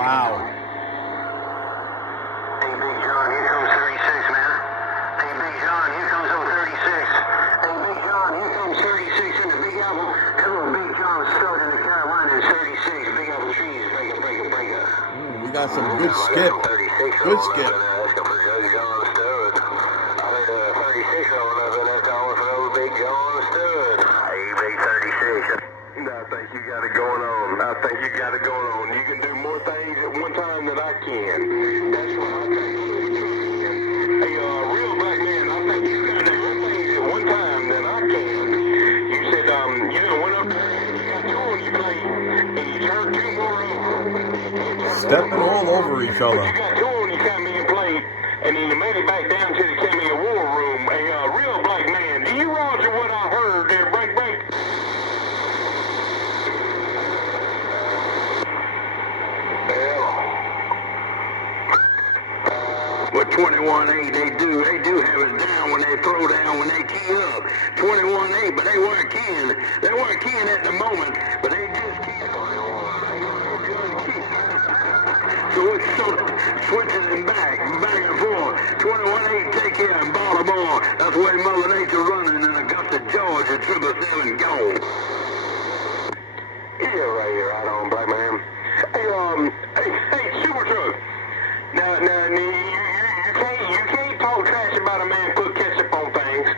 Wow. Hey, Big John, here comes 36, man. Hey, Big John, here comes 36. Hey, Big John, here comes 36 in the Big Apple. Hello, Big John Stud in the Carolinas, 36. Big Apple trees, breaker. We got some good skip. Good skip. That's for Judge John Stud. I heard 36 rolling up in there calling for old Big John Stud. Hey, Big 36. I think you got it going on. You can do more things at one time than I can. That's what I think. Hey, real black man, I think you got to do more things at one time than I can. You said, you know, went up there and you got two on your plate, and you turned two more over. Stepping all over each other. You got two on your Camille plate, and then you made it back down to the Camille war room. A real black man, do you roger what I heard there, break? But 21-8, they do have it down when they throw down, when they key up. 21-8, but they weren't keying at the moment, but they just keyed up. So it's switching it back and forth. 21-8, take care of Baltimore. That's the way Mother Nature running in Augusta, Georgia, 777, go. Yeah, right on, black man. Hey, Super Truck. Now, you can't talk trash about a man put ketchup on things.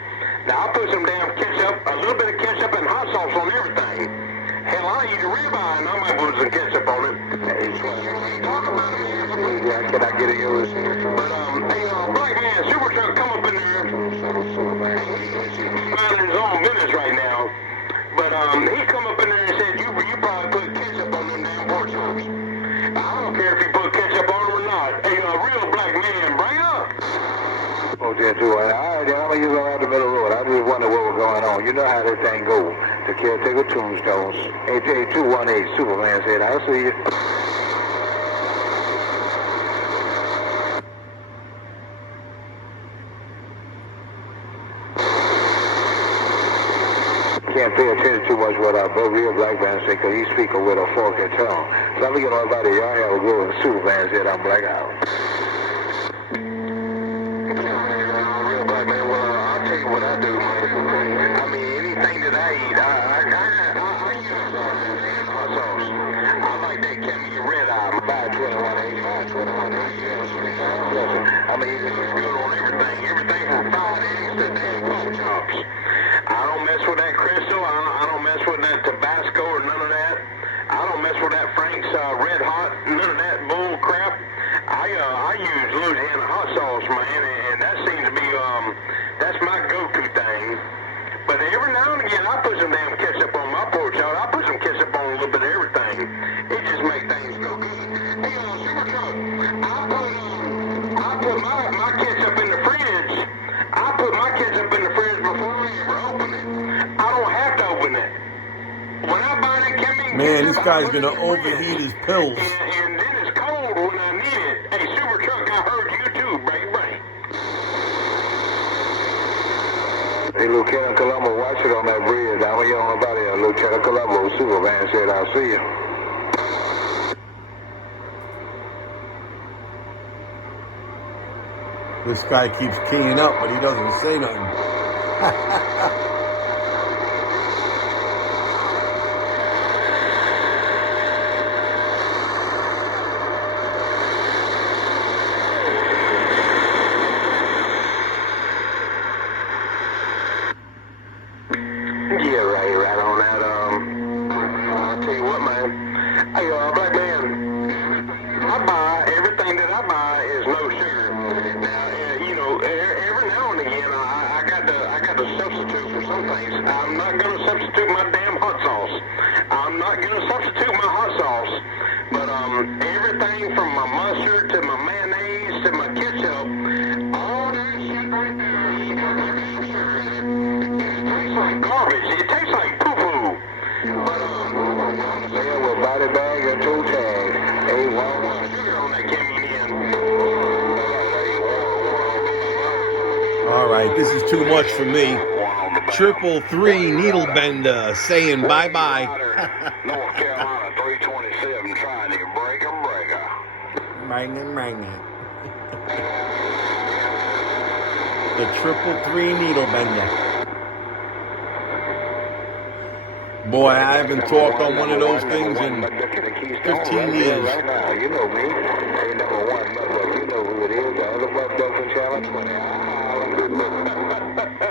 Now, I put some damn ketchup, a little bit of ketchup and hot sauce on everything. Hell, I eat a ribeye and I might put some ketchup on it. Hey, talk about it. Yeah, can I get it yours? But, hey, black man, Super Truck, come up in there. He's minding his own business right now. But, he come up in there and said, you probably put ketchup on them damn pork chops. I don't care if you put ketchup on them or not. Hey, real black man, bring up. Oh, yeah, too. All right, I'm going to use around the middle road. I just wonder what was going on. You know how this thing goes. The caretaker tombstones. AJ218, Superman said, I'll see you. Can't pay attention too much what our real black man say, because he speaking with a fork and tongue. So I'm going to get everybody, y'all have a good one. Superman said, I'm black out. Real black man, well, I'll tell you what I do, man. I mean, anything that I eat, I use hot sauce. I like that Camille red eye. Buy 21-8, 21-8. I mean, it's good on everything. Everything from fried eggs to damn pork chops. I don't mess with that Crystal. I don't mess with that Tabasco or none of that. I don't mess with that Frank's Red Hot. None of that bull crap. I use Louisiana hot sauce, man, and that seems to be that's my go-to thing. But every now and again, I put some damn ketchup on my pork chop. I put some ketchup on a little bit of everything. It just makes things go good. Hey, Super Truck, I put my ketchup in the fridge. I put my ketchup in the fridge before I ever open it. I don't have to open it. When I buy that Camille, Man, this guy's gonna overheat his pills. And then it's cold when I need it. Hey, Super Truck, I heard you too, break. Hey, Lieutenant Colombo, watch it on that bridge. I'm yelling about it. Lieutenant Colombo, Superman said, I'll see you. This guy keeps keying up, but he doesn't say nothing. Yeah, right on that. I'll tell you what, man. Hey, black man, I buy, everything that I buy is no sugar. Now, you know, every now and again, I got to substitute for some things. I'm not going to substitute my damn hot sauce. I'm not going to substitute my hot sauce. But everything from my mustard to my mayonnaise to my ketchup, all that shit right there is sugar in it. It tastes like garbage. It tastes like poo-poo. But yeah, with body bag and two tags. Hey, one sugar on that Camille. All right, this is too much for me. 333 Needle Bender saying bye-bye. North Carolina 327 trying to break 'em. The 333 needle bender. Boy, I haven't talked on one of those things in 15 years. Right now, you know me. Hey, number one, you know who it is. The other Buff Dolphin Challenge.